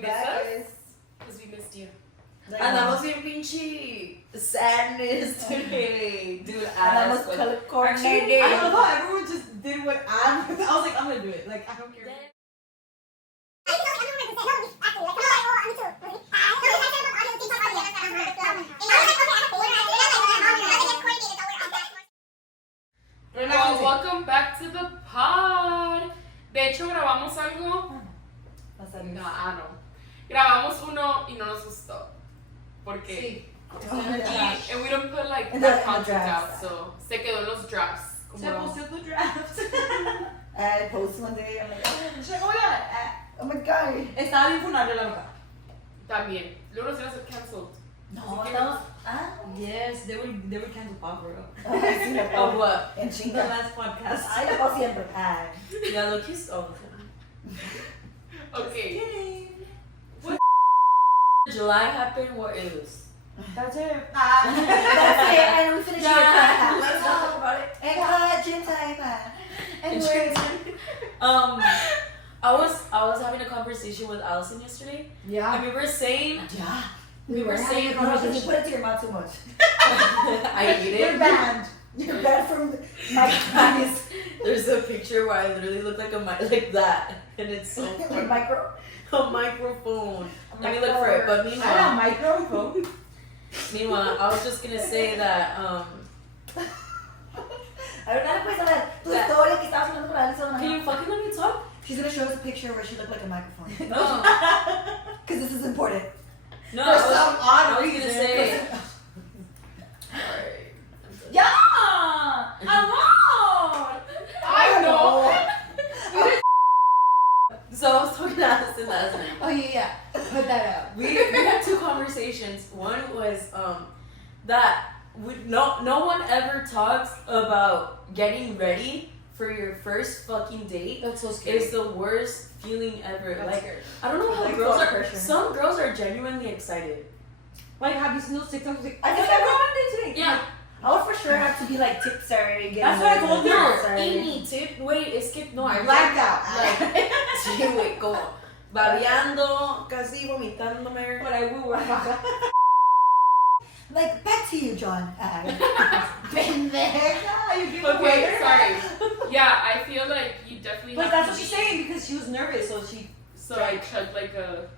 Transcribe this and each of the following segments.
miss us? Because we missed you. Like, andamos bien pinche sadness today. Dude, andamos color coordinated. I don't know, everyone just did what I was like, I'm gonna do it. Like, I don't care. Well, welcome back to the pod. De hecho, grabamos algo. No. Grabamos uno y no nos gustó. Porque. Sí. And we don't put like that content out, so se quedó en los drafts. Se posteó the draft. I post one day, I'm like, She's like, oh yeah. oh my god. Estaba bien funable la loca. También. Luego nos iban a ser canceled. No. Yes, they were canceled pop, bro. Of what? En The chinga. last podcast. Ay, la paso siempre. Yeah, look, he's all Okay. What July happened, what is? That's it. That's it. I know we finished Yeah. here. Let's talk about it. And gym time. And I was having a conversation with Allison yesterday. Yeah. And we were saying yeah. we were saying you put it to your mouth too much. I ate it. You're banned. You're banned from my penis. There's a picture where I literally look like like that, and it's so funny. A microphone. Let me look for it. But I have a microphone. meanwhile, I was just gonna say that can you fucking let me talk? She's gonna show us a picture where she looked like a microphone. No. Because this is important. No, For some odd I was reason. gonna say. Yeah! I'm wrong! I know. So I was talking to Allison last night. Oh, yeah. Put that out. We had two conversations. One was that no one ever talks about getting ready for your first fucking date. That's so scary. It's the worst feeling ever. That's like scary. I don't know how Like, girls are. pressure. Some girls are genuinely excited. Like, have you seen those TikToks? Like, I think I'm going on a date today. Yeah. I would for sure have to be like tip sorry. That's what I told you. Any tip? Wait, es que no. I blacked out. Like, sí, wait, como babeando, casi vomitándome. But I will work on Like, back to you, John. Pendeja, you give Okay, away. sorry. Yeah, I feel like you definitely But have that's to what she's be- saying because she was nervous, so she. So I chugged like a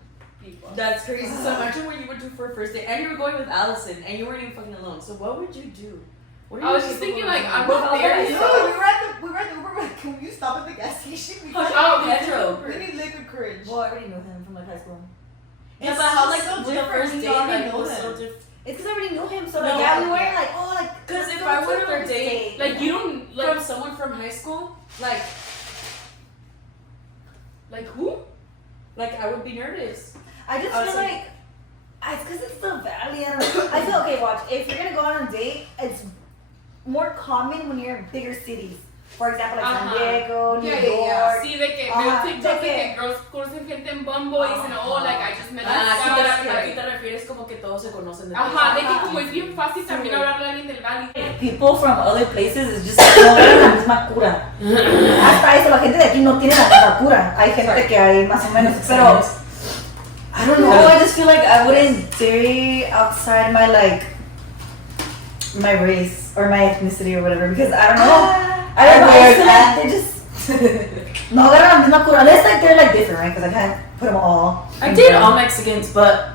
people. That's crazy. So imagine what you would do for a first date, and you were going with Allison, and you weren't even fucking alone. So what would you do? What are I you was just capable thinking of like doing? I'm Well, not there. okay, No, So. we were at the Uber. We're like, can you stop at the gas station? We Oh, Pedro. We need liquid courage. Well, I already know him from like high school. Yeah, but how like so with the different first when date you already like know was them. so different. It's because I already know him, so No, like, yeah, we yeah. were like, oh, like. Because let's if go I to were the to first date, Like you don't like from someone from high school, like who? like I would be nervous. I just I was feel like- like, it's because it's the valley. I don't know. I feel okay. Watch, if you're gonna go on a date, it's more common when you're in bigger cities. For example, like San Diego, New York. Sí, de que Ajá, veo TikTok de de que- que girls conocen gente en Bumble y dicen, oh, like I just met this Ah, guy. aquí te refieres como que todos se conocen de Ajá, de que Ajá. como es bien fácil también hablarle a alguien del valley. People from other places is just no tienen la misma cura. Hasta eso, la gente de aquí no tiene la misma cura. Hay gente que hay más o menos, pero I don't know. I just feel like I wouldn't dare outside my my race or my ethnicity or whatever because I don't know. I don't know. I just feel like they just no agarran la misma cura. Unless like they're like different, right? Because I can't put them all. I date all Mexicans, but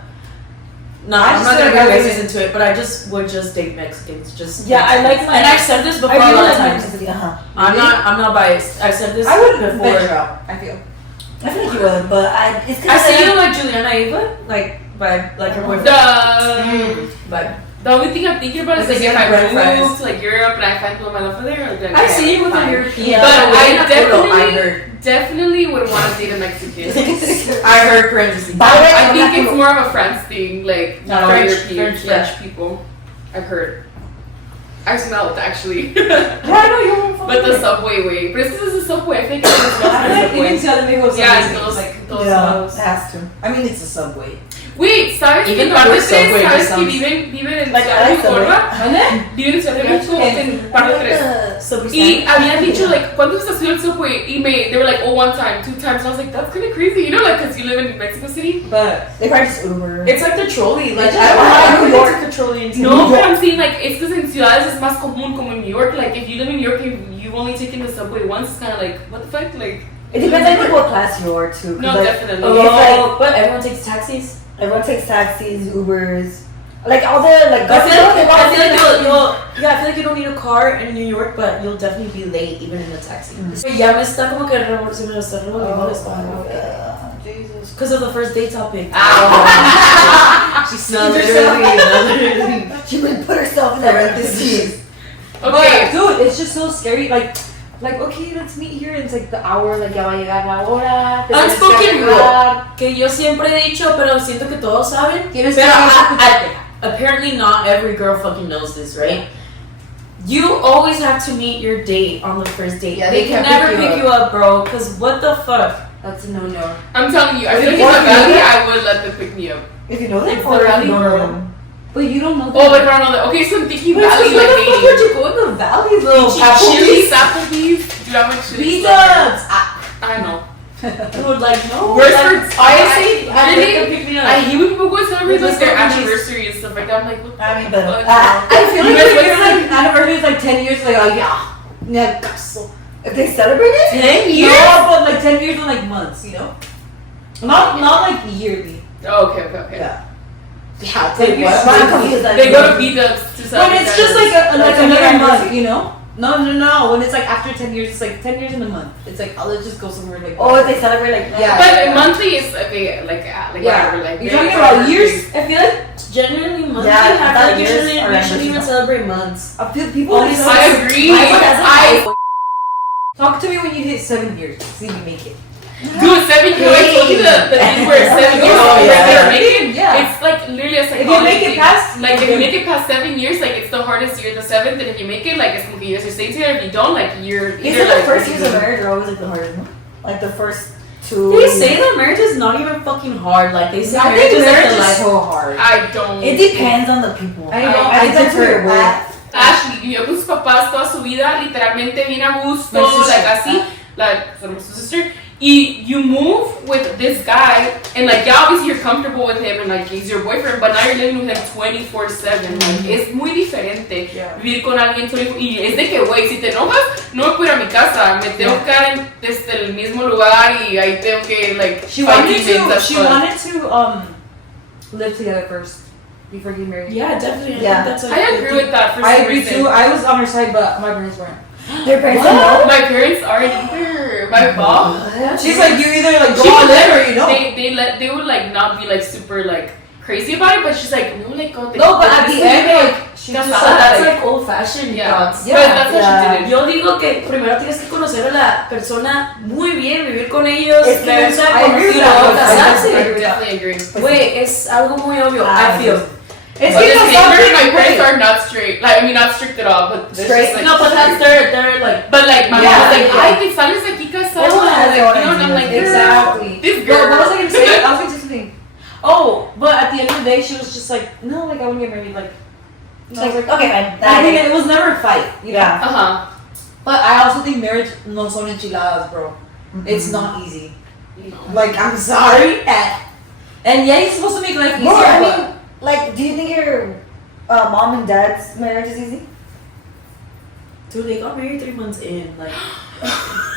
no, I'm not gonna go racist into it. But I just would just date Mexicans. Just Yeah, I like my. and I've said this before I a really lot of like my times. ethnicity. I'm not biased. I've said this I would before. venture out, I feel. I feel like you would, but it's because I see you like Juliana Eva, like by like her boyfriend. But The only thing I'm thinking about is like Like, if I red flags. move to like Europe and I find my love for there, then I see you with a fine. European. But I definitely would want to date a Mexican. I heard parentheses. I think it's more of a France thing, like not French, European, French, French people. I've heard. I smelled actually. Yeah, I know you're But the subway way. But this is a subway. I think it's a I feel like even subway. Ciudad de México. Yeah, it's those Yeah, those. it has to. I mean, it's a subway. Wait, ¿sabes Even que the parte word 3? subway ¿Sabes just que sounds- viven en Like, Ciudad de I like subway. México? Viven en Ciudad de México en parte 3. Y habían dicho, like, ¿cuánto está subiendo el subway? Y they were like, oh, 1 time, 2 times. I was like, that's kind of crazy, you know, like, because you live in Mexico City. But They probably just Uber. it's like the trolley. Like, I I don't know, don't New know York. the trolley in No, but I'm saying, like, it's because in ciudades es más común, como in New York. Like, if you live in New York and you've only taken the subway once, it's kind of like, what the fuck? Like, It depends, I think, what class you are, too. 'Cause, no, like, definitely. Oh, but everyone takes taxis. everyone takes taxis, Ubers. Like, all the, like, I feel like yeah. I feel like you don't need a car in New York, but you'll definitely be late even in a taxi. Ya me está como que se me está revolviendo el estómago. Jesus. Because of the first date topic. She No, literally. She would put herself in parentheses. Okay. But, dude, it's just so scary. Like, okay, let's meet here. And it's like the hour, like, ya va a llegar la hora. te tienes que Unspoken rule. arreglar. Que yo siempre he dicho, pero siento que todos saben. Tienes que Pero escucharte. apparently not every girl fucking knows this, right? You always have to meet your date on the first date. Yeah, they they can can't never pick pick you you up, bro. Cause what the fuck? That's a no-no. I'm telling you, I Is feel it like in the worth valley, it? I would let them pick me up. If you know them, It's or the if rally you don't know girl. them. But you don't know Oh, but around all the, okay, so in Tiki Wait, Valley, so like, where the fuck would you go in the valley, little Chili's, Applebee's, dude, I'm like, Chili's. Peanuts! I know. Dude, like, no. Where's like, for- honestly, I- I really? think pick me up. I hate when people go and celebrate like Let's their go to Chili's. anniversary and stuff like that. I'm like, what the I mean, but fuck? I feel You like guys if went your to- like anniversary is like 10 years, like, oh yeah, caso. if they celebrate it, 10 years? No, but like 10 years in like months, you know? Not like yearly. Oh, okay. Yeah. yeah, 10 years. But I'm confused. They go to B-dubs to When celebrate. it's just like Like another another month, you know? No. When it's like after 10 years, it's like 10 years in a month. It's like, oh, let's just go somewhere like. Oh, if they celebrate like Yeah. But monthly is okay, like Yeah. whatever, like You're very talking about hard years? birthdays. I feel like genuinely monthly. Yeah, I feel like about you years shouldn't, or we shouldn't even anniversary. celebrate months. A few people Only always I say- agree. I talk to me when you hit 7 years. See if you make it. Dude, 7 years. I told you the thing where 7 years. Oh, Like, yeah. they're making. Yeah. It's like literally a If psychology you make it thing. past, Like if you make it past 7 years, like it's the hardest year, the 7th, and if you make it, like it's como que you guys are staying together. If you don't, like you're These either are the like first years of marriage are always like the hardest one. Like the first two. They say that marriage is not even fucking hard. Like they say I marriage think is like marriage the is life. so hard. I don't. It depends on the people. I know. I think that's where it works. Ashley vivió con sus papás toda su vida, literalmente bien a gusto, My sister. like así, like from su sister. Y you move with this guy, and like yeah, obviously you're comfortable with him, and like he's your boyfriend, but now you're living with him 24/7. Like es muy diferente vivir con alguien 24. Y es de que, güey, si te enojas, no me puedo ir a mi casa, me tengo que quedar en desde el mismo lugar y ahí tengo que like She fight wanted demons, to. that's She fun. wanted to live together first before getting married. Yeah, definitely. Yeah. I think that's a I agree with that for I some agree reason. too. I was on her side, but my parents weren't. Their parents What? don't know. My parents aren't either. My mom. She's like, you either like go She on would it or you don't. They would like not be like super like crazy about it, but she's like no like go No, but at the end, like she That's just not- That's like- like old fashioned yeah. thoughts. But that's what Yeah. she did. Yo digo que primero tienes que conocer a la persona muy bien, vivir con ellos, Es que verse, I agree with y that. luego I casarse. Definitely agree. Güey, es algo muy obvio. Ah, I feel. It's But que this no neighbor, saben, my parents güey. are not straight. Like I mean not strict at all, but they're Straight? just, like, No, but that's they're like. But like my Yeah, mom was like, yeah. ay, te sales de aquí casada, Everyone has like, their own you know, and I'm like, ideas. girl, Exactly. this girl. What was I gonna say? I was gonna say something. Oh, but at the end of the day, she was just like, no, like I wouldn't get married. Like, It's like, okay, fine. I mean, it was never a fight. You know? Yeah. Uh-huh. But I also think marriage no son enchiladas, bro. It's not easy. Like, I'm sorry. And yeah, you're supposed to make life easier. Well, I but- mean, like, do you think your mom and dad's marriage is easy? Dude, they got married 3 months in. Like,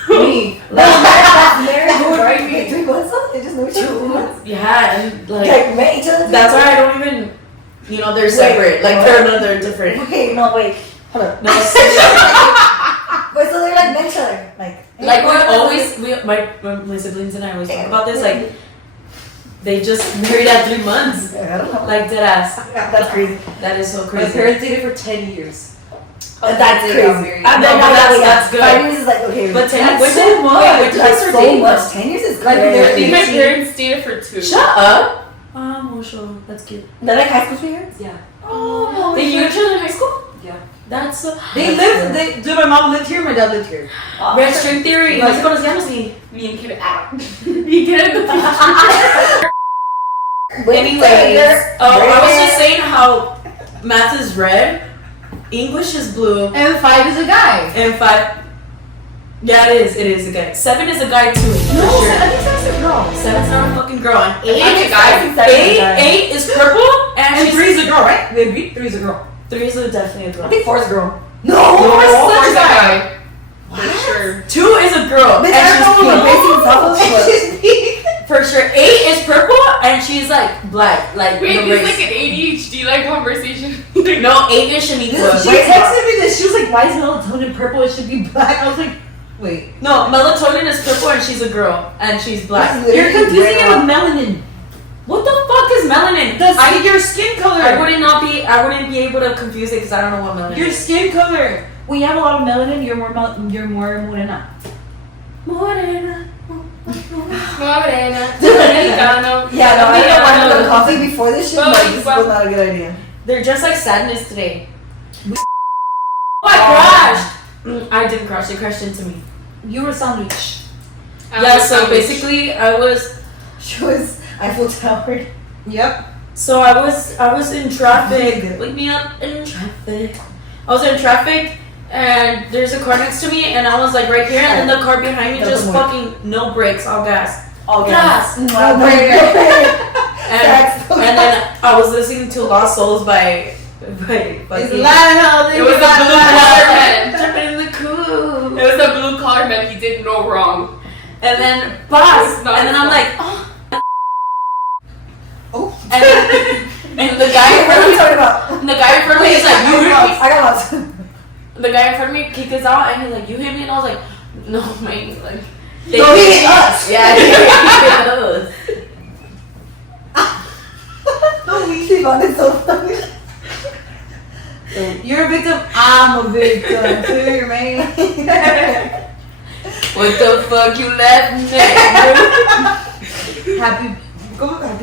me. That's marriage, right? Okay, 3 months old? They just know each other 3 months? yeah, and like Like, met each other? that's why I don't even. You know, they're separate. Like they're different. Wait, no, wait. Hold up. No, But so they're like met each other. like we're always my siblings and I always talk about this. Like they just married at 3 months. I don't know. Like dead ass. That's crazy. That is so My crazy. parents dated for 10 years. That's they crazy. got married. And No, then but now that's- we that's have good. 5 years is like, okay. But 10 that's when so did- much. wait, when did they That's start so dating, much. though? 10 years is Like, I they're crazy. think my 18. parents dated for 2. Shut up. Emotional. That's cute. They're like high school sweethearts? Yeah. Oh, They knew each other in high school. Yeah. That's so. They lived, dude, my mom lived here, my dad lived here. Red string theory. Like- Nos conocíamos y. Me and Kid out. Me and Kid in the picture. Anyways, I was just saying how math is red, English is blue, And 5 is a guy. and 5. Yeah, it is a guy. 7 is a guy too. No, for sure. I think 7's a girl. 7's not a fucking girl. And 8 I'm a is guy. 8 is purple, and 3 is a girl, right? We agree? 3 is a girl. 3 is definitely a girl. I think 4 is a girl. No, Four's such a a guy. guy. For sure. 2 is a girl, But and I don't know what she's basing off pink. For sure. 8 is purple, and she's like black, like Wait, the this is race. like an ADHD like conversation. No, 8 is Shaniqua. She texted me this. She was like, "Why is melatonin purple? It should be black." I was like, "Wait." No, melatonin is purple, and she's a girl, and she's black. This is You're literally confusing it red. with melanin. What the fuck is melanin? Your skin color. I wouldn't be able to confuse it because I don't know what melanin Your is. skin color. When you have a lot of melanin, you're more morena. Morena. Morena, Dominicano. Yeah, no, I didn't want to go to coffee before this shit, Well, but this was not a good idea. They're just like sadness today. Oh, I crashed! I didn't crash, they crashed into me. You were sandwich. Yeah, so basically She was Eiffel Tower. Yep. So I was in traffic. Wake me up in traffic. I was in traffic and there's a car next to me and I was like right here and then the car behind me just fucking no brakes, all gas. All gas. No, And then I was listening to Lost Souls by It's fucking- loud. It was the blue collar man. Jumping in the coupe. It was the blue collar man. He did no wrong. And then boss. It's not And then his I'm fault. like, oh. Oh. And the guy in What front are of you me, talking about? the guy in front of me is like, you hit me. I got lost. The guy in front of me kicked us out and he's like, you hit me? And I was like, no, man. Like, No, he hit us. Yeah, he hit us. Siobhan is so funny. You're a victim. I'm a victim too, man. What the fuck you left me? Happy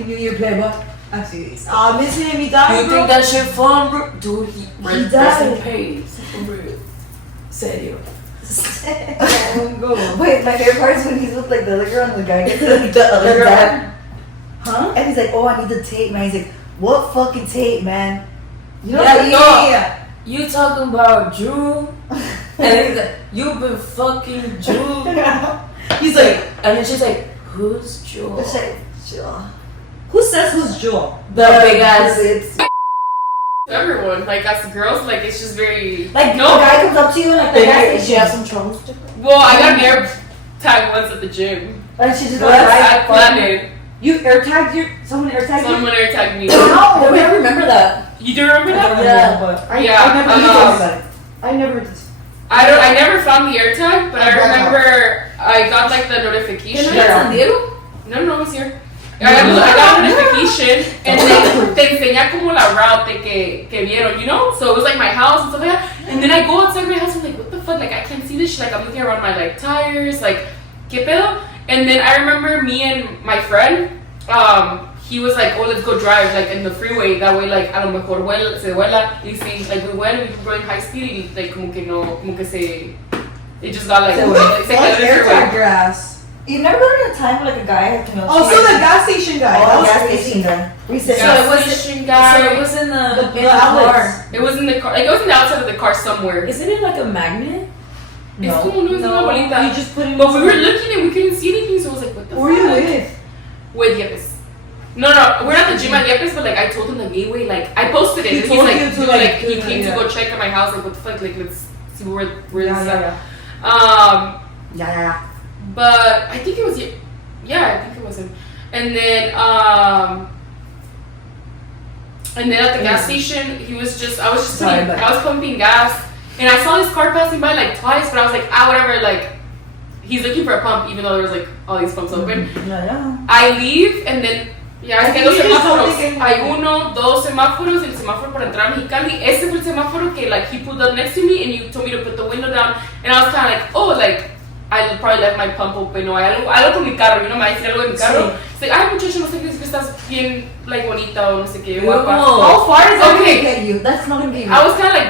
New Year, playboy. Actually, I miss him. He died. You think that shit fun, bro? Dude, he rest died. in peace. For real. Serio. Wait, my favorite part is when he's with like the other girl and the guy gets The other the girl? dad. Huh? And he's like, "Oh, I need the tape, man." He's like, "What fucking tape, man?" You know Yeah, what? no. Yeah. You talking about Drew? And he's like, you been fucking Drew? He's like, and then she's like, who's Drew? It's like, sure. Who says who's Jewel? The big ass. It's Everyone, like us girls, like it's just very like no. the guy comes up to you and like the guy She has some troubles. Well, I got air tagged once at the gym. and she just Well, goes I right. planned. You air tagged someone air tagged Someone air tagged me. No, I don't remember that. You do remember that? Yeah. but Yeah, I never um, you told me about it. I never did. I never found the air tag, but I Okay. remember I got like the notification. Diego? No it's here. I got a notification and then te enseña como la route que vieron, you know? So it was like my house and stuff like that. And then I go outside my house and I'm like, what the fuck? Like I can't see this shit. Like I'm looking around my like tires, like ¿qué pedo? And then I remember me and my friend, he was like, oh, let's go drive like in the freeway. That way like a lo mejor se vuela. Y see, like we went, we were going high speed y like como que no, como que se, it just got like, se quedó en the freeway. your ass. You never been in a time where like a guy had to know. Oh, so the gas station guy. Oh, That the was gas crazy. station guy. Recent. Gas So it was- station guy. So it was in the outlets. car. It was in the car. Like it was in the outside of the car somewhere. Isn't it like a magnet? It's como no es una bolita. You just put it. But we were looking and we couldn't see anything, so I was like, what the Who were you fuck? with? With Yepes. No, we're at the gym at Yepes, but like I told him the gateway, like I posted it. He and he's told like, you to, dude, like, like he do came that, to go check at my house, like what the fuck, like let's see where Yeah, this is yeah, at. Yeah. But I think it was I think it was him. And then at the gas station, I was just I was pumping gas, and I saw this car passing by like twice, but I was like, whatever, like he's looking for a pump, even though there was like all these pumps open. Yeah. I leave, and then ya ves que think los you just semáforos, don't think- hay uno, dos semáforos, el semáforo para entrar a Mexicali. Ese fue el semáforo que like he pulled up next to me, and you told me to put the window down, and I was kind of like, oh, like I probably left my pump open, o hay algo con mi carro, you know, me va a decir algo de mi carro. It's like, ay muchacho, no sé qué, es que estás bien like bonita o no sé qué, guapa. How far is that Okay. gonna get you? That's not gonna get you. I was kind of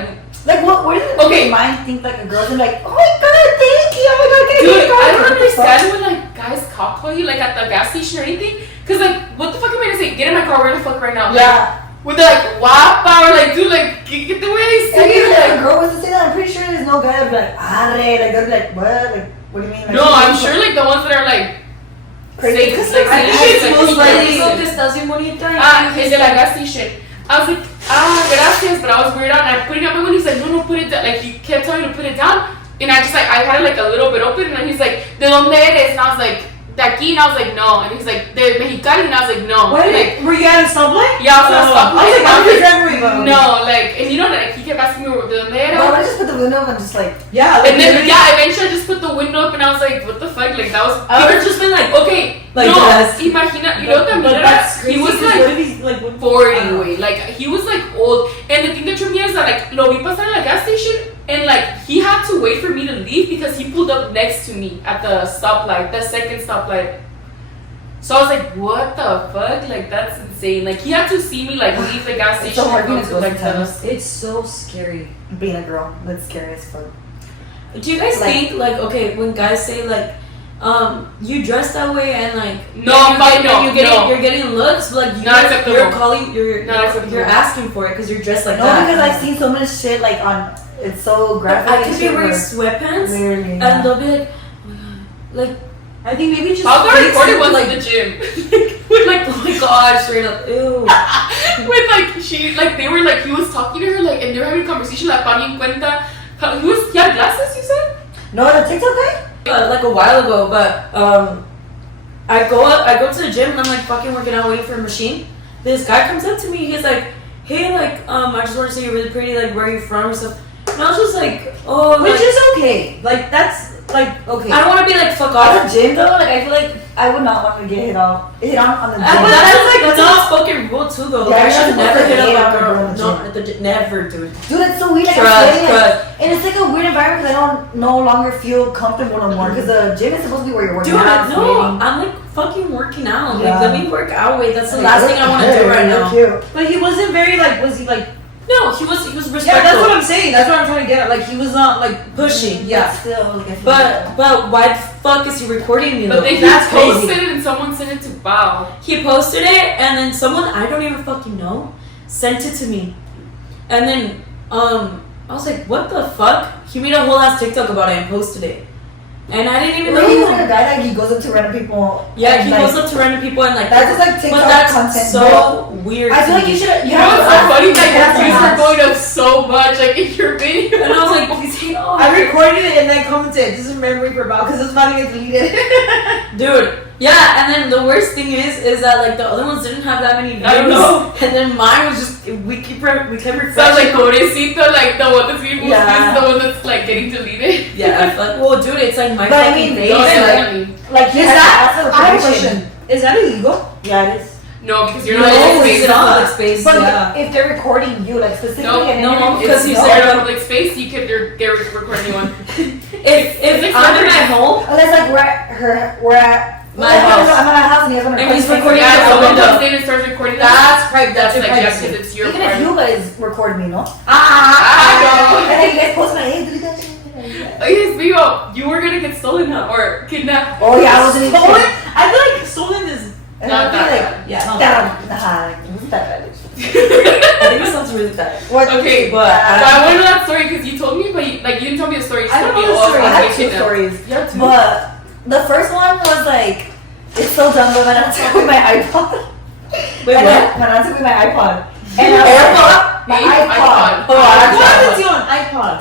Like what? Where does Okay. your mind think like a girl's gonna be like, oh my god, thank you, oh my god, can dude, you I don't understand when like guys call you like at the gas station or anything, cause like what the fuck am I gonna say? get in my car right the fuck right now. Yeah. With the like wow power, like dude, like get the way. And even if a girl was to say that, I'm pretty sure there's no guy that'd be like, arre, like they'd be like, what? Like, what do you mean? Like, No, I'm sure like the ones that are like crazy. like el de la gas station. I was like, gracias, but I was weirded out and I put it on my window. He's like, no, put it down. Like he kept telling me to put it down, and I just like I had it like a little bit open, and he's like, ¿de dónde eres? And I was like, de aquí, and I was like, no, and he's like, de Mexicali, and I was like, no. Wait, like, were you at a subway? yeah, I was at a subway. I was like, I'm just everywhere. No, like, and you know that like, he kept asking me de dónde era. No, I just put the window up and just like, Yeah, And then eventually I just put the window up and I was like, what the fuck? Like that was. I would just been like, okay, like no, that's- imagina, you know también but era, that's crazy. he was 'cause like what if he's like 40 way, like he was like old. And the thing that tripped me out is that like lo vi pasar at la gas station and like he had to wait for me to leave because he pulled up next to me at the stoplight, the second stoplight. So I was like, what the fuck? Like that's insane. Like he had to see me like leave the gas it's station so hard and being go a girl to like the. sometimes. It's so scary. Being a girl, that's scary as fuck. Do you guys Like- think like okay when guys say like you dress that way and like No, and but no, you're getting looks but like you Not guys, acceptable. you're calling Not acceptable. you're asking for it because you're dressed like No, that. because I've seen so much shit like on. It's so graphic. I and could be shit wearing where- sweatpants Literally, and yeah. they'll be like, oh my god, like I think maybe just How got fix recorded it, was like in the gym with like oh my god straight up ew. with like she like they were like he was talking to her like and they were having a conversation like pa ni en cuenta he had glasses you said No, the TikTok guy? Like a while ago, but I go to the gym and I'm like fucking working out waiting for a machine. This guy comes up to me, he's like, hey, like I just want to say you're really pretty, like where are you from and stuff. And I was just like, oh, Which like, is okay. Like that's like okay. I don't want to be like fuck At off. the gym though, like I feel like I would not want to get hit on the gym. But that's an unspoken rule too, though. Yeah, Like, I should you're not never hit supposed to up hit a on girl. the No, gym. at the gym, never do it. Dude, it's so weird. Like, Trust, I'm saying, trust. and it's like a weird environment because I don't no longer feel comfortable no more because the gym is supposed to be where you're working Dude, out. no, I'm like fucking working out. Yeah. Like, let me work out. Wait, that's the Like, last thing I want to do right now. Cute. But he wasn't very like. Was he like? No, he was respectful. Yeah, that's what I'm saying. That's what I'm trying to get at. Like he was not like Pushing. Yeah. Still, But why the fuck is he recording me? but though? then he That's posted crazy. it and someone sent it to Bao. He posted it, and then someone I don't even fucking know sent it to me, and then I was like, what the fuck? He made a whole ass TikTok about it and posted it, and I didn't even Really, he's know. like a guy that he goes up to random people. Yeah, and, he like, goes up to random people and like That's just like TikTok but that's content. so weird. I feel to like me. you should. You know what's so funny? Like your views are That's going up so much, like in your video. And I was like, please hang on. I recorded it and then commented. This is memory for Bob because it's about to get deleted. Dude, yeah, and then the worst thing is that like the other ones didn't have that many views, I know. and then mine was just we kept refreshing. Sounds like pobrecito, like the one that's being posted Yeah. is the one that's like getting deleted. Yeah, I feel like, well, dude, it's like my But I fucking mean, face. No, Yeah, like, definitely. Like he Is has to that? ask for I have a permission. question. Is that illegal? Yeah, it is. No, because you're no, not in it's space. in a public space. But Yeah. if they're recording you, like specifically, No, and no, interview, because it's he's no. You're in a public space, you could they're recording you on. If I'm in my home Unless like we're at My house. I'm at my house and he has one And he's recording Yeah, out the someone window. comes in and starts recording That's right. That's your like yeah, privacy. because it's your Even if part. you guys record me, no? Ah, And then you guys post my hey, did you guys? yes, Vivo, you were gonna get stolen huh? Or kidnapped. Oh yeah, I wasn't even Stolen? sure. I feel like stolen is. And Not I feel that like bad. Yeah. not that it wasn't that bad. I think it sounds really bad. What? Okay, But But I want to know that story because you told me, but you didn't tell me the story. You just I don't told me, know the oh, story. I I was have two kidnapped. stories. Yeah, two. But the first one was like, it's so dumb, but my aunt took with my iPod. Wait, And what? My aunt took with my iPod. And I was AirPod? my Me? iPod. Oh, What is you on iPod?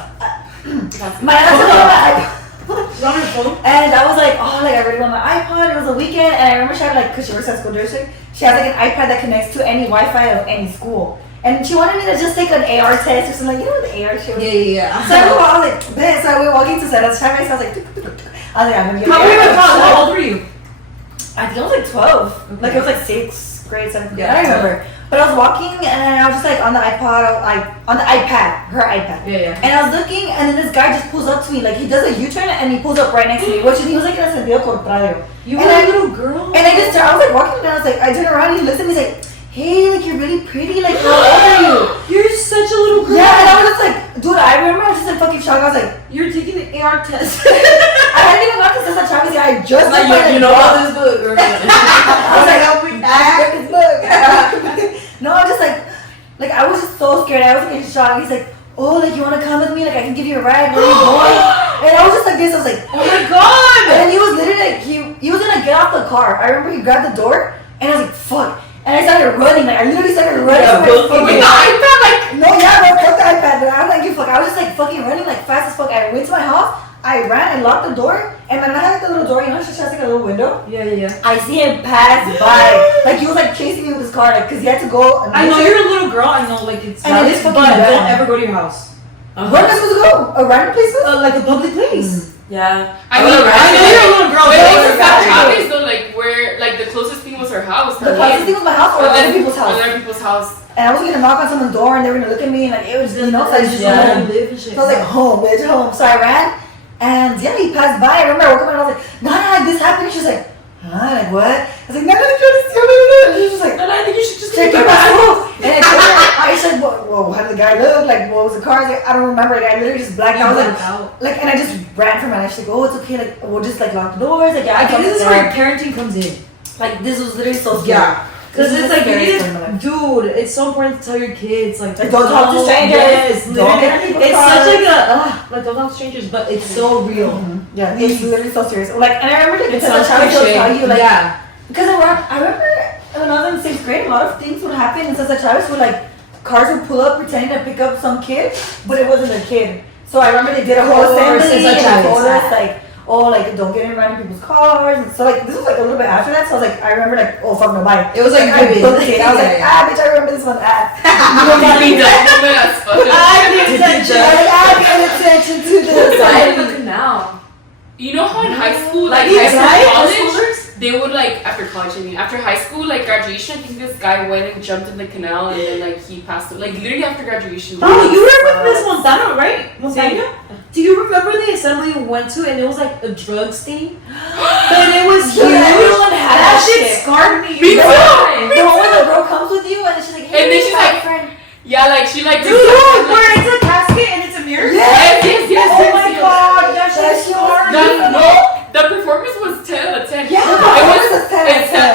My aunt took with my iPod. Is it on your phone? And I was like, oh, like I really want my iPod. It was a weekend, and I remember she had like, cause she works at school district, she has like an iPad that connects to any Wi-Fi of any school. And she wanted me to just take an AR test or something. Like, you know what the AR shit was? Yeah. So I was like, man. So we were walking to Sarah's Chavez. I was like, tuk, tuk, tuk, tuk. I was like, I'm gonna get How an old were you? AR. How old were you? I think I was like 12. Like it was like 6th grade, 7th grade. Yeah. I don't remember. But I was walking and I was just like on the iPod, like on the iPad, her iPad. Yeah. And I was looking, and then this guy just pulls up to me, like he does a U-turn, and he pulls up right next to me, which he was like in a sentido contrario. You And were I- a little girl. And I was like walking, and I was like, I turn around, and he looks at me, he's like, hey, like you're really pretty, like how old are you? You're such a little girl. Yeah, and I was just like, dude, I remember I was just like fucking shocked. I was like, You're taking the AR test. I hadn't even got to test that Chavez yet. I just Like, looked at you it. know about this book? Or I was like, help me I read this book. scared. I was like in shock. He's like, oh, like you want to come with me? Like I can give you a ride. Where are you going? And I was just like this. I was like, Oh my god! and he was literally like, he was gonna get off the car. I remember he grabbed the door, and I was like, fuck. And I started running. Like I literally started running. With the iPad, like. No, yeah, bro, fuck the iPad. I was like, fuck. I was just like fucking running like fast as fuck. I went to my house. I ran and locked the door, and when I had like the little door, you know, she has like a little window. Yeah. I see him pass by, like he was like chasing me with his car, like because he had to go. I know you're a little girl. I know, like it's. And it is fucking but bad. don't ever go to your house. Where am I supposed to go? A random place? Like a public place. Yeah. I mean, know you're a little girl. But Don't it worry was about it. Travis though, like where, like the closest thing was her house. The closest thing was my house or other people's house. Other people's house. And I was gonna knock on someone's door, and they were gonna look at me, and like it was, you know, so I was just home. So I was like, home, bitch, home. So I ran, and yeah, he passed by. I remember I woke up and I was like, nah, this happened. She's like, huh, like what? I was like, no, I'm trying to steal it. And she's just like, And I think you should just check take your it back. back. And I said, whoa, how did the guy look? Like, what was the car? I was like, I don't remember. Like, I literally just blacked out. I was like, and I just ran from my life. She's like, oh, it's okay. Like, we'll just like lock the doors. Like, yeah, I Okay, can. this is where parenting comes in. Like, this was literally so scary. Yeah. Because This it's is like, the you need scariest part of my life. to, dude, it's so important to tell your kids, like Don't talk to strangers. Yes, Don't literally. get people's It's cars. such like a, like don't talk to strangers, but it's so real. Yeah, it's literally so serious. Like, and I remember like, It because the sounds child will cliche. tell you, like, Yeah. because I remember when I was in 6th grade, a lot of things would happen, and since the child would like, cars would pull up pretending to pick up some kid, but it wasn't a kid. So I remember they did a whole assembly, and they told us like, oh, like don't get in random people's cars. And so like this was like a little bit after that. So I was like, I remember like, oh fuck no, bye. It was like I vivid. booked it. I was like, Yeah. bitch, I remember this one. Be done. That's fucking. I pay attention to this. I look now. You know how in high school, like Like, after high college, they would like after college. I mean, after high school, like graduation, I think this guy went and jumped in the canal and then like he passed it. Like literally after graduation. Oh, you remember Miss Montano, right? Montano? Do you remember the assembly we went to and it was like a drugs thing? But it was huge. Everyone had That that shit shit. scarred me. Me too. The one when the girl comes with you and she's like, hey, And then she's like, friend. Yeah, like she like. Dude, where it's a casket and it's a mirror? Yes. Oh my god, that shit That shit scarred was me. No, the performance was 10 out of 10. Yeah,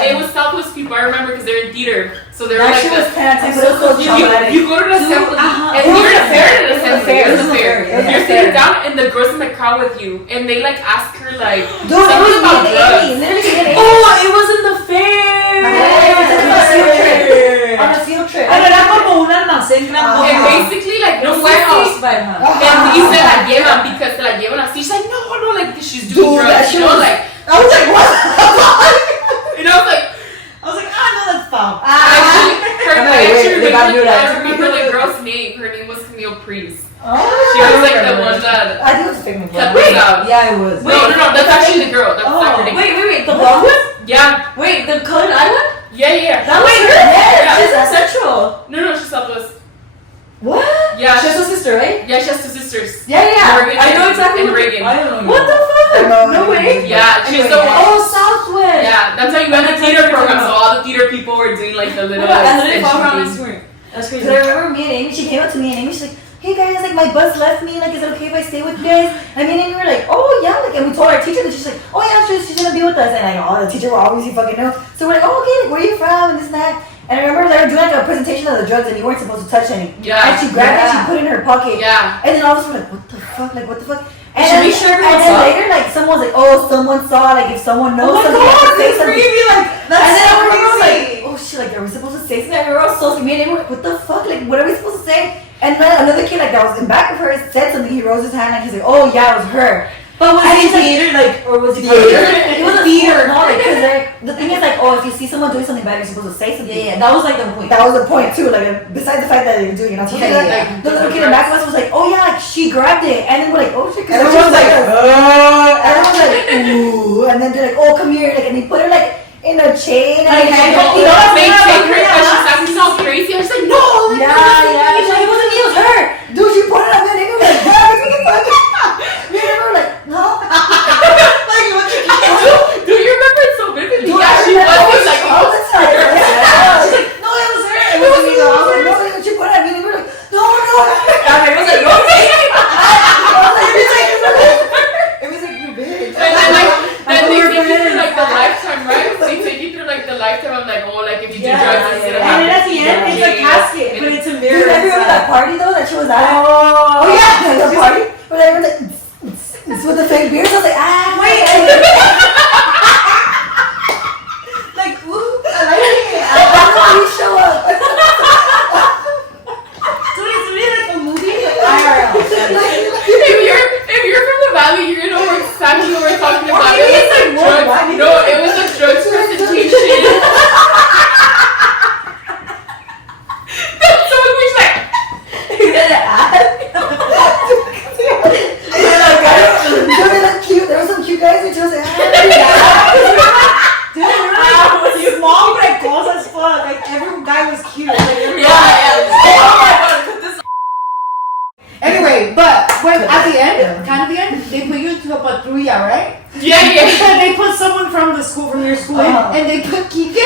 It was Southwest people. I remember because they're in theater, so they were That like. shit was 10 out of 10, but it was so traumatic. You go to the assembly, and It you're was in a a fair, fair. at an It was a assembly. fair. It was It was a a fair. fair. It was a You're fair. sitting down, and the girls in the crowd with you, and they like ask her like. Dude, it was something me about and drugs. Amy. Literally me and Amy. Oh, it was in the fair. On a field trip. Pero era como un almacén grande. And basically, like, no warehouse. And he said, la llevan because te la llevan así. She's like, no, like, she's doing Dude, that drugs. shit You know, was- like, I was like, what? and I was like, I was like, no, that's foul. I remember the girl's name. Her name was Camille Priest. She was like the one that I think it was a fake cut name. this out. Yeah, it was. No, that's actually the girl. That's not her name. Wait, the blonde one? Yeah, Wait, the colored eye one? yeah. That was her? Yeah. She's a central. No, she's Southwest. What? Yeah, She has a sister, right? yeah, she has two sisters. Yeah. Morgan I know and- exactly. and Reagan. I don't know. What the fuck? No way. Yeah, she's the one. Oh, Southwest. Yeah, that's how you went to theater program. So all the theater people were doing like the little And then they found her on extension thing. Instagram. That's crazy. Because I remember me and Amy, she came up to me and Amy, she's like, hey guys, like my bus left me, like is it okay if I stay with you guys? And me and Amy were like, oh yeah, like, and we told our teacher that she's like, oh yeah, she's gonna be with us. And like, oh, the teacher will obviously fucking know. So we're like, oh okay, like, where are you from and this and that. And I remember they were doing like a presentation of the drugs and you weren't supposed to touch any. Yeah. And she grabbed it, she put it in her pocket. Yeah. And then all of us were like, what the fuck, like what the fuck? And Should then, we share and everyone's then up? later, like someone was like, oh, someone saw, like if someone knows Oh my something, you have god, to say that's something. crazy. Like, And that's then so everyone was like, crazy. oh shit, like are we supposed to say something? And we were all so me and Amy were like, what the fuck? Like what are we supposed to say? And then another kid like that was in back of her said something, he rose his hand and he's like, oh yeah, it was her. But was And it she's like- theater, like, or was it It was a theater, no, like, cause like, the thing is like, oh, if you see someone doing something bad, you're supposed to say something. Yeah, that was like the point. That was the point too, like besides the fact that you're doing it, you're not supposed to Yeah, do that. yeah. The little kid in back of us was like, oh yeah, like she grabbed it, and then we're like, oh shit, cause Everyone's like, everyone's like, ooh, and then they're like, oh come here, like, and they put her like in a chain, and Like, handcuffed, you know, They yeah, take her, yeah. but she's acting all crazy. I was like, no, like, yeah, she's like, it wasn't me, it was her. Dude, she put it on me, and they were like, yeah, what the fuck? Me and they were like, no. Like, what the fuck? Do you remember it so vividly? Dude, Yeah, she I remember was like, all the time. Yeah. She's like, no, it was her. It wasn't me. I was like, no, she put it on me, and they were like, no. I was like, okay. It was like, you bitch. and then like, then they were take you through friends. like the lifetime, right? They take you through like the lifetime of like, oh, like if you do Yeah, drugs, it's gonna And happen. then at the end, it's a casket, but it's a mirror. Do you remember that party though that she was at? Oh yeah, the party. But I was like, with the fake beers, I was like, wait. Like, ooh, I like it. I love when you show up. Dude, it's really like a movie, like IRL. If you're from the valley, you're gonna know exactly what we're talking about. Maybe it's like drugs. No, it was a drugs presentation. That's so much like. There were some cute guys who just like, Dude, we're small recos as fuck. Like every guy was cute. Like, Anyway, but when at the end, kind of the end, they put you into a patrulla, right? Yeah. They put someone from the school, from your school, And they put Keegan.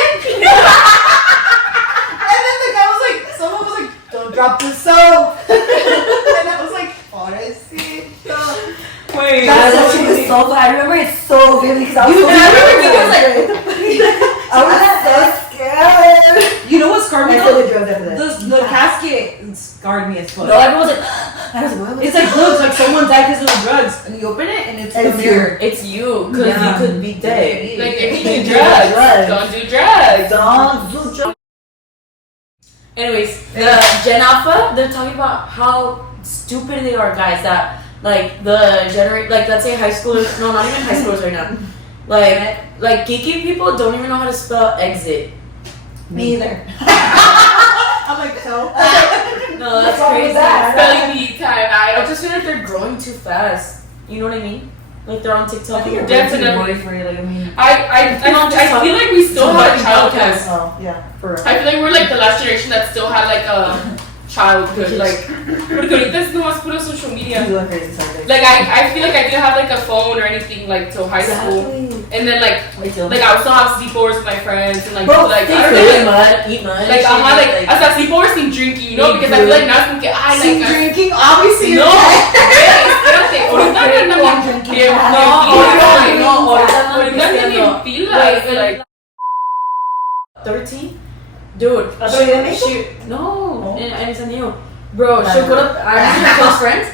And then the guy was like, someone was like, don't drop the soap. And I was like, pobrecito. Wait, that's she was so bad. I remember it so vividly because I was I was so scared. you know what scarred me? I still did drugs after that. The casket scarred me as fuck. No, everyone was like, I was like, what? It's like drugs, like someone died because of the drugs, and you open it and it's the mirror. It's you, because you could be dead. Like if you do drugs, don't do drugs. Don't do drugs. Anyways, the Gen Alpha, they're talking about how stupid they are, guys. That like the like let's say high schoolers, no, not even high schoolers right now. Like geeky people don't even know how to spell exit. Me either. I'm like, so? No, that's What's wrong with crazy. that? Spelling bee time. I just feel like they're growing too fast. You know what I mean? Like they're on TikTok. Definitely. For it, like, I mean, I feel like we still had childhood. Oh, yeah, for real. I feel like we're like the last generation that still had like a childhood. Like, porque ahorita es nomás puro social media. Like I feel like I didn't have like a phone or anything like till high school, and then like I would still have sleepovers with my friends and like like I don't know, eat mud. like hasta sleepovers sin drinking, you know, because I feel like now it's como que Sin drinking, obviously. no, espérate, ahorita no drinking, ahorita ni pila, like 13? Dude, no, in San Diego. Bro, Nah. she'll go to, I have my close friends,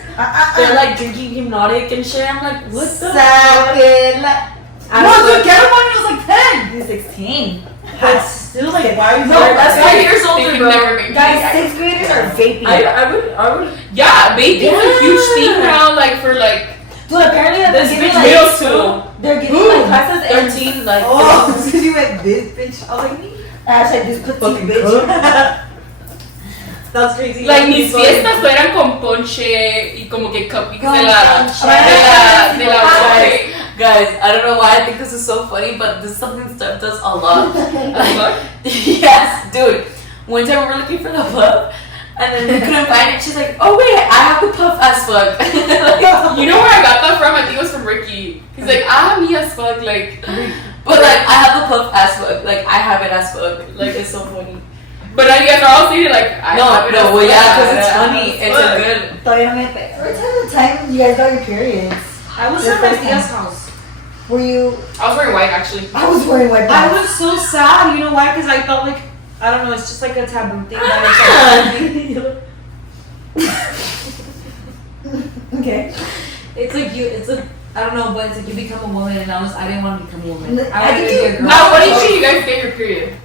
they're like drinking hypnotic and shit. I'm like, what the fuck? No, dude, get him when he was like 10. He's 16. but still, like, why are you? No, that's 5 years They older, could bro. never make Guys, 6th graders are vaping. I would. yeah, vaping is a huge thing now, like for like Dude, apparently they're This giving bitch middle like, school. they're giving like classes and 13, like, Oh, because you went this bitch. I was like, hashtag this petite Fucking bitch. That's crazy. Like mis fiestas fueran con ponche y como que cupcakes de la guys, I don't know why I think this is so funny, but this is something Steph does a lot. What? Yes, dude. One time we were looking for the puff, and then we couldn't find it. She's like, "Oh wait, I have the puff as fuck." Like, You know where I got that from? I think it was from Ricky. He's like, I have me as fuck, like but like, I have the puff as fuck. Like, I have it as fuck. Like, it's so funny. but now you guys are all saying it like I have it as well, yeah, fuck. because it's I have funny. it as It's a fuck. good. Todavía no me pega. Every time you guys got your periods, I was at my tia's house. were you? I was wearing white actually. I was wearing white I pants. was so sad. You know why? Because I felt like, I don't know. It's just like a taboo thing. That Okay. it's like you, it's like, I don't know, but it's like you become a woman, and I didn't want to become a woman. I I wanted to think be a girl. Now, what age did you guys get your period?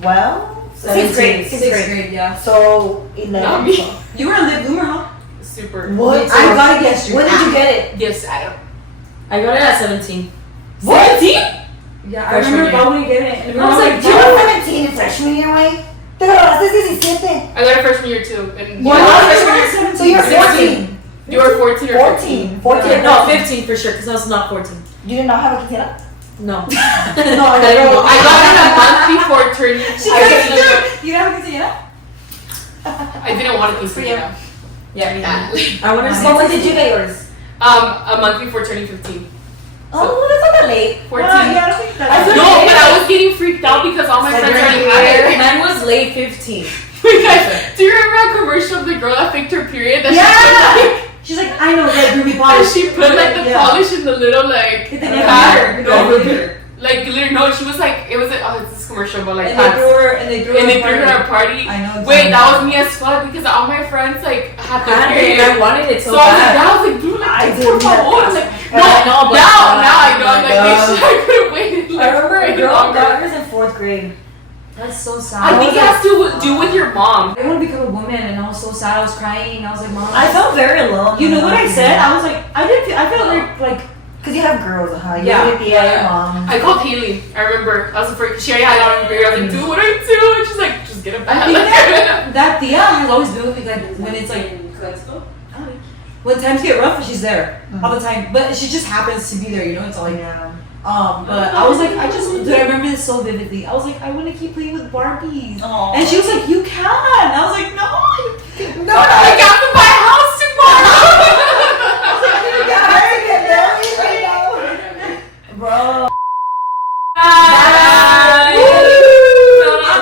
12? 6th grade. 6th 6th grade, yeah. So 11. Not me. You were a late bloomer, huh? Super. What? I got it yesterday. When did you get it? Yes, I don't. I got it at 17. 17? Yeah, I Freshman remember year. probably getting it. And I was like, "Do you were 17 in freshman year, right? Te graduaste 17. I got it freshman year too. And What? you So you're 14. You were 14 or 14. 14. No, 15 for sure, because I was not 14. You did not have a quinceañera? No. No, I got it a month before turning. You don't have a quinceañera? I didn't want to be free. Yeah, me Yeah. I want to So when did you get yours? A month before turning 15. Oh, that's not that late. 14. Yeah, I don't think I that's feel No, but I was getting freaked out because all my friends already had it. Mine was late 15. Do you remember a commercial of the girl that faked her period? That She's like, I know, like ruby and polish. she put like the Yeah. polish in the little like It pad. didn't matter. No, Like literally, no, she was like, it was it's this commercial, but like, And they threw her a party. I know. Wait, that was me as fuck because all my friends like had their period. I wanted it so So I bad. was like, dude, like, I por didn't favor. have I was like, that. no, I know, but now I know. I'm like, God. bitch, I could have waited. I Like, remember a way girl longer. got hers in 4th grade. That's so sad. I think it has to do with your mom. I want to become a woman, and I was so sad. I was crying. I was like, Mom. I felt very alone. You know what I said? I was like, I felt like. Because you have girls, huh? You Yeah. have your mom. I called Haley. I remember. I was afraid. She already had it on her period. I was like, dude, what do I do? And she's like, just get it back. I think that Thea has always been with me. Like when it's like when times get rough, she's there all the time. But she just happens to be there. You know, it's all like. But I was like, I remember this so vividly. I was like, I want to keep playing with Barbies. Aww. And she was like, you can. I was like, no, you